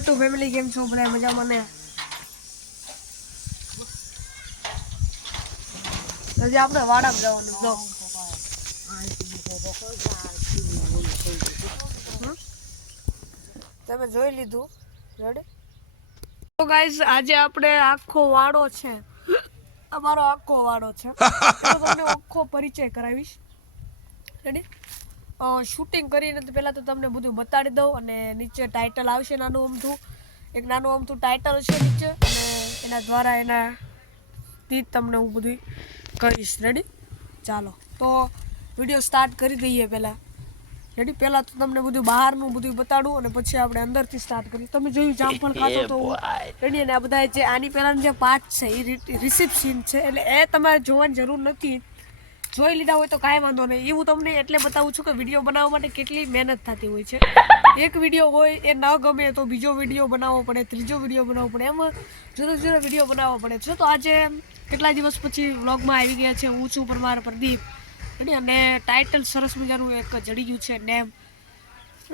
YouTube family કેમ છો બધા મજામાં ને આજે આપણે વાડા જવાનું જો તમે જોઈ લીધું રેડી તો ગાઈસ આજે આપણે આખો વાડો છે અમારો આખો વાડો છે તો તમને આખો પરિચય કરાવીશ રેડી શૂટિંગ કરીને પહેલા તો તમને બધું બતાડી દઉં અને નીચે ટાઇટલ આવશે નાનું અમથું એક નાનું અમથું ટાઇટલ છે નીચે અને એના દ્વારા એના થી તમને હું બધું કહીશ રેડી ચાલો તો વિડિયો સ્ટાર્ટ કરી દઈએ પહેલા રેડી પહેલા તો તમને બધું બહારનું બધું બતાડું અને પછી આપણે અંદરથી સ્ટાર્ટ કરીએ તમે જોયું જામફળ ખાતો તો રેડી અને આ બધા જે આની પહેલાનો જે પાર્ટ છે એ રિસિપ્ટ સીન છે એટલે એ તમારે જોવાની જરૂર નથી જોઈ લીધા હોય તો કાંઈ વાંધો નહીં એવું તમને એટલે બતાવું છું કે વિડીયો બનાવવા માટે કેટલી મહેનત થતી હોય છે એક વિડીયો હોય એ ન ગમે તો બીજો વિડીયો બનાવવો પડે ત્રીજો વિડીયો બનાવવો પડે એમાં જુદા જુદા વિડીયો બનાવવા પડે છે તો આજે કેટલા દિવસ પછી વ્લોગમાં આવી ગયા છે હું છું પરમાર પ્રદીપ અને ટાઇટલ સરસ મજાનું એક જડી ગયું છે નેમ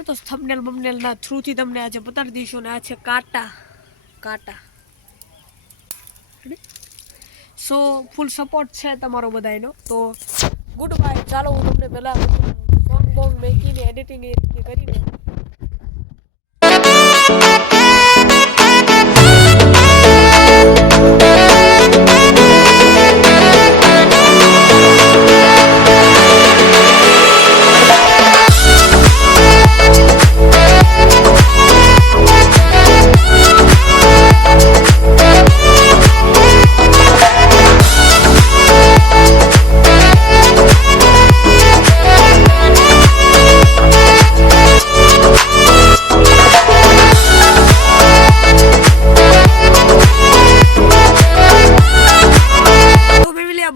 તો થંબનેલ બમનેલના થ્રુથી તમને આજે બતાવી દઈશું ને આ છે કાંટા કાંટા સો ફૂલ સપોર્ટ છે તમારો બધાનો તો ગુડ બાય ચાલો હું તમને પહેલાં સોંગ બોંગ મેકીને એડિટિંગ એ રીતે કરીને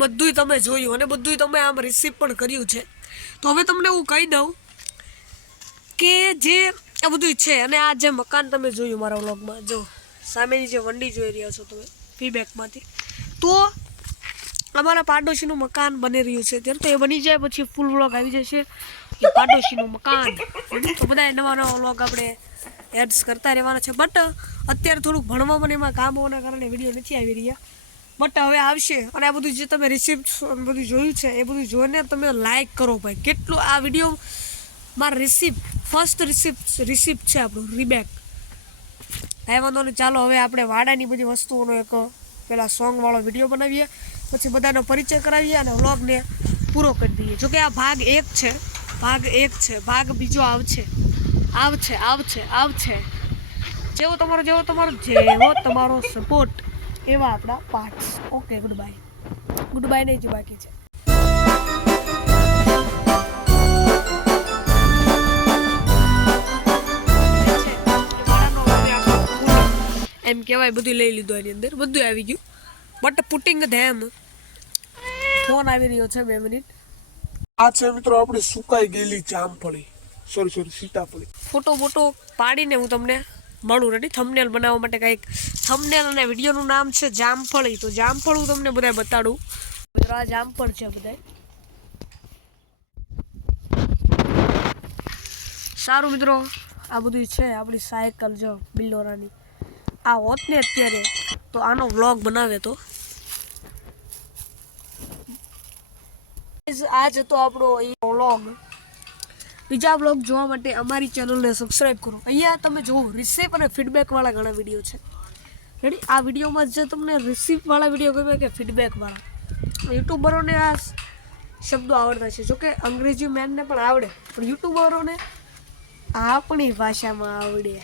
બધું તમે જોયું અને બધું તમે આમ રિસીવ પણ કર્યું છે તો હવે તમને હું કહી દઉં કે જે આ બધું છે અને આ જે મકાન તમે જોયું મારા વ્લોગમાં જો સામેની જે વંડી જોઈ રહ્યા છો તમે ફીડબેકમાંથી તો અમારા પાડોશીનું મકાન બની રહ્યું છે ત્યારે તો એ બની જાય પછી ફૂલ વ્લોગ આવી જશે કે પાડોશીનું મકાન તો બધા નવા નવા વ્લોગ આપણે એડ્સ કરતા રહેવાના છે બટ અત્યારે થોડુંક ભણવામાં એમાં કામ હોવાના કારણે વિડીયો નથી આવી રહ્યા બટ હવે આવશે અને આ બધું જે તમે રિસિપ્ટ બધું જોયું છે એ બધું જોઈને તમે લાઇક કરો ભાઈ કેટલું આ વિડીયો મારા ફર્સ્ટ રિસિપ્ટ છે આપણું રીબેક કાંઈ વાંધો નહીં ચાલો હવે આપણે વાડાની બધી વસ્તુઓનો એક પહેલાં સોંગવાળો વિડીયો બનાવીએ પછી બધાનો પરિચય કરાવીએ અને વ્લોગને પૂરો કરી દઈએ જોકે આ ભાગ એક છે ભાગ બીજો આવશે જેવો તમારો સપોર્ટ એવા આપણા પાર્ટ્સ ઓકે ગુડ બાય નહીં જો બાકી છે એમ કહેવાય બધું લઈ લીધું એની અંદર બધું આવી ગયું બટ પુટિંગ ધેમ ફોન આવી રહ્યો છે 2 મિનિટ આ છે મિત્રો આપણી સુકાઈ ગયેલી જામફળી સોરી સીતાફળી ફોટો પાડીને હું તમને મળું રેડી થંબનેલ બનાવવા માટે કંઈક થંબનેલ અને વિડીયોનું નામ છે જામફળી તો જામફળ હું તમને બધા બતાડું મિત્રો આ જામફળ છે બધા સારું મિત્રો આ બધું છે આપણી સાયકલ જો બિલ્લોરાની આ હોત ને અત્યારે તો આનો વ્લોગ બનાવે તો આજ હતો આપણો વ્લોગ બીજા બ્લોગ જોવા માટે અમારી ચેનલને સબસ્ક્રાઈબ કરો અહીંયા તમે જુઓ રિસીપ અને ફીડબેકવાળા ઘણા વિડીયો છે રેડી આ વિડીયોમાં જે તમને રિસીપવાળા વિડીયો ગમે કે ફીડબેકવાળા યુટ્યુબરોને આ શબ્દો આવડતા છે જોકે અંગ્રેજી મેનને પણ આવડે પણ યુટ્યુબરોને આપણી ભાષામાં આવડે